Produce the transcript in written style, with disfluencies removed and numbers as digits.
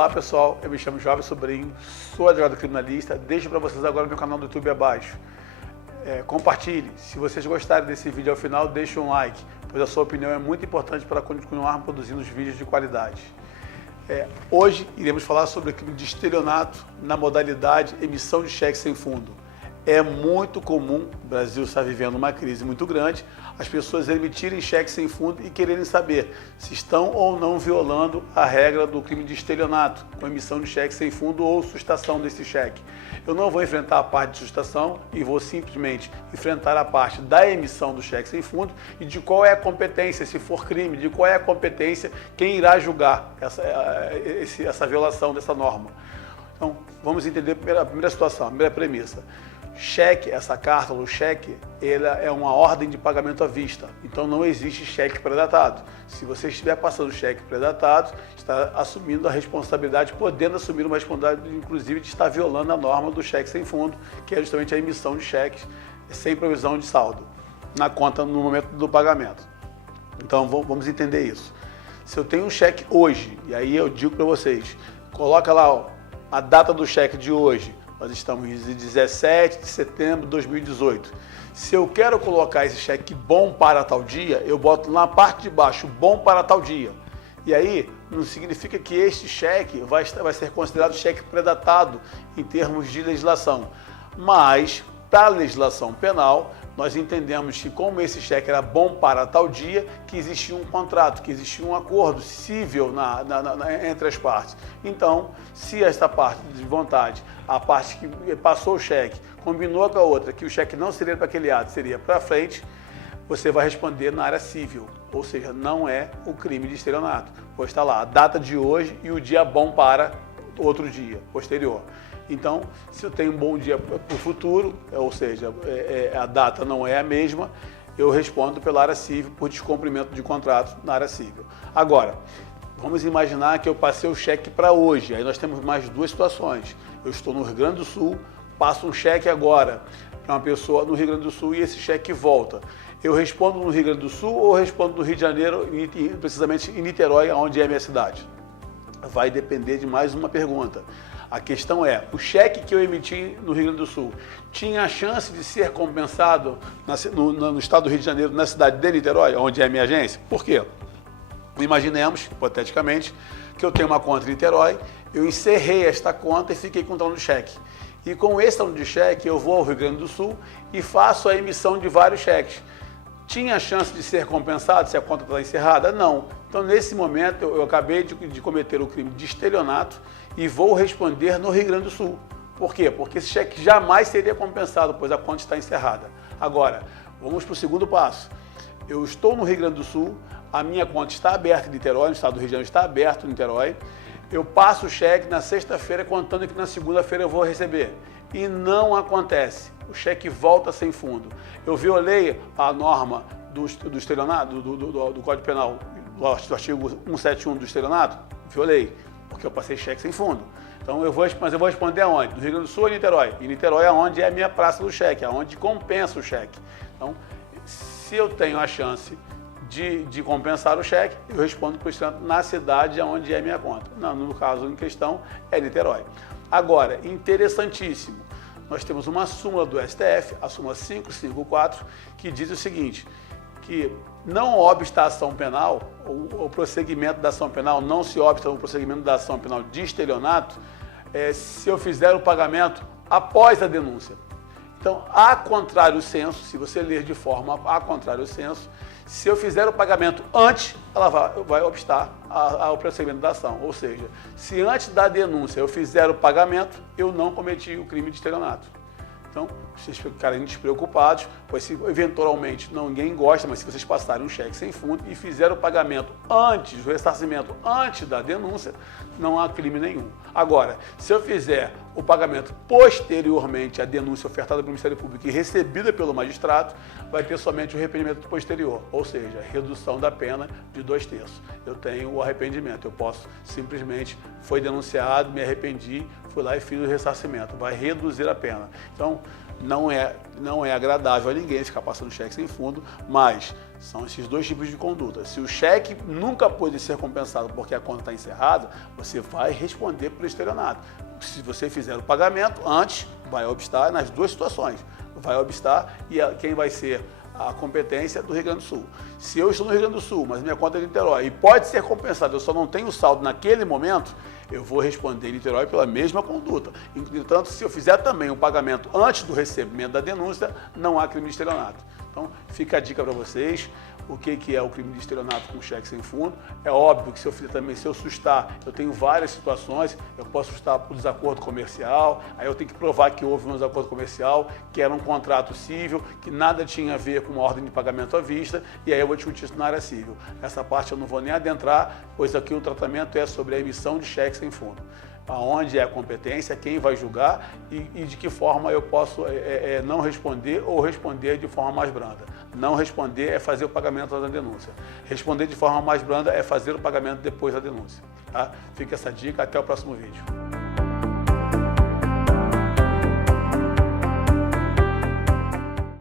Olá pessoal, eu me chamo Jovem Sobrinho, sou advogado criminalista, deixo para vocês agora meu canal do YouTube abaixo. Compartilhe, se vocês gostarem desse vídeo ao final, deixe um like, pois a sua opinião é muito importante para continuar produzindo os vídeos de qualidade. Hoje iremos falar sobre o crime de estelionato na modalidade emissão de cheque sem fundo. É muito comum, o Brasil está vivendo uma crise muito grande, as pessoas emitirem cheque sem fundo e quererem saber se estão ou não violando a regra do crime de estelionato, com emissão de cheque sem fundo ou sustação desse cheque. Eu não vou enfrentar a parte de sustação e vou simplesmente enfrentar a parte da emissão do cheque sem fundo e de qual é a competência, se for crime, de qual é a competência, quem irá julgar essa violação dessa norma. Então, vamos entender a primeira situação, a primeira premissa. Cheque, essa carta ou cheque, ela é uma ordem de pagamento à vista, então não existe cheque predatado. Se você estiver passando cheque predatado, está assumindo a responsabilidade, podendo assumir uma responsabilidade, inclusive, de estar violando a norma do cheque sem fundo, que é justamente a emissão de cheques sem provisão de saldo na conta no momento do pagamento. Então vamos entender isso. Se eu tenho um cheque hoje, e aí eu digo para vocês, coloca lá a data do cheque de hoje. Nós estamos em 17 de setembro de 2018. Se eu quero colocar esse cheque bom para tal dia, eu boto na parte de baixo, bom para tal dia. E aí, não significa que este cheque vai ser considerado cheque predatado em termos de legislação. Mas, para a legislação penal, nós entendemos que como esse cheque era bom para tal dia, que existia um contrato, que existia um acordo cível entre as partes. Então, se esta parte de vontade, a parte que passou o cheque, combinou com a outra, que o cheque não seria para aquele ato, seria para frente, você vai responder na área civil, ou seja, não é o crime de estelionato, pois está lá a data de hoje e o dia bom para outro dia, posterior. Então, se eu tenho um bom dia para o futuro, ou seja, a data não é a mesma, eu respondo pela área civil por descumprimento de contrato na área civil. Agora, vamos imaginar que eu passei o cheque para hoje, aí nós temos mais duas situações. Eu estou no Rio Grande do Sul, passo um cheque agora para uma pessoa no Rio Grande do Sul e esse cheque volta. Eu respondo no Rio Grande do Sul ou respondo no Rio de Janeiro, precisamente em Niterói, onde é a minha cidade? Vai depender de mais uma pergunta. A questão é, o cheque que eu emiti no Rio Grande do Sul tinha a chance de ser compensado no estado do Rio de Janeiro, na cidade de Niterói, onde é a minha agência? Por quê? Imaginemos, hipoteticamente, que eu tenho uma conta em Niterói, eu encerrei esta conta e fiquei com o talão de cheque. E com esse talão de cheque eu vou ao Rio Grande do Sul e faço a emissão de vários cheques. Tinha a chance de ser compensado se a conta está encerrada? Não. Então, nesse momento, eu acabei de cometer o crime de estelionato e vou responder no Rio Grande do Sul. Por quê? Porque esse cheque jamais seria compensado, pois a conta está encerrada. Agora, vamos para o segundo passo. Eu estou no Rio Grande do Sul, a minha conta está aberta em Niterói, no estado do Rio de Janeiro está aberto em Niterói. Eu passo o cheque na sexta-feira, contando que na segunda-feira eu vou receber. E não acontece. O cheque volta sem fundo. Eu violei a norma do estelionato, do Código Penal, do artigo 171 do estelionato? Violei, porque eu passei cheque sem fundo. Então, mas eu vou responder aonde? No Rio Grande do Sul ou em Niterói? Em Niterói é onde é a minha praça do cheque, aonde compensa o cheque. Então, se eu tenho a chance de compensar o cheque, eu respondo por estelionato na cidade onde é a minha conta. Não, no caso em questão, é Niterói. Agora, interessantíssimo, nós temos uma súmula do STF, a súmula 554, que diz o seguinte, que não obsta a ação penal, o prosseguimento da ação penal, não se obsta o prosseguimento da ação penal de estelionato, se eu fizer o pagamento após a denúncia. Então, a contrário senso, se você ler de forma a contrário senso, se eu fizer o pagamento antes, ela vai obstar ao prosseguimento da ação. Ou seja, se antes da denúncia eu fizer o pagamento, eu não cometi o crime de estelionato. Então, vocês ficarem despreocupados, pois se eventualmente ninguém gosta, mas se vocês passarem um cheque sem fundo e fizerem o pagamento antes, o ressarcimento antes da denúncia, não há crime nenhum. Agora, se eu fizer o pagamento posteriormente à denúncia ofertada pelo Ministério Público e recebida pelo magistrado, vai ter somente o arrependimento posterior, ou seja, redução da pena de 2/3. Eu tenho o arrependimento, eu posso simplesmente, foi denunciado, me arrependi, fui lá e fiz o ressarcimento, vai reduzir a pena. Então, não é agradável a ninguém ficar passando cheque sem fundo, mas São esses dois tipos de conduta. Se o cheque nunca pôde ser compensado porque a conta está encerrada, você vai responder por estelionato. Se você fizer o pagamento antes, vai obstar nas duas situações. Vai obstar e quem vai ser a competência do Rio Grande do Sul. Se eu estou no Rio Grande do Sul, mas minha conta é de Niterói e pode ser compensado, eu só não tenho saldo naquele momento, eu vou responder em Niterói pela mesma conduta. Entretanto, se eu fizer também o pagamento antes do recebimento da denúncia, não há crime de estelionato. Então, fica a dica para vocês, o que é o crime de estelionato com cheque sem fundo. É óbvio que se eu fizer também, se eu sustar, eu tenho várias situações, eu posso sustar por desacordo comercial, aí eu tenho que provar que houve um desacordo comercial, que era um contrato civil, que nada tinha a ver com uma ordem de pagamento à vista, e aí eu vou discutir isso na área civil. Essa parte eu não vou nem adentrar, pois aqui o tratamento é sobre a emissão de cheque sem fundo. Aonde é a competência, quem vai julgar e de que forma eu posso não responder ou responder de forma mais branda. Não responder é fazer o pagamento da denúncia. Responder de forma mais branda é fazer o pagamento depois da denúncia. Tá? Fica essa dica, até o próximo vídeo.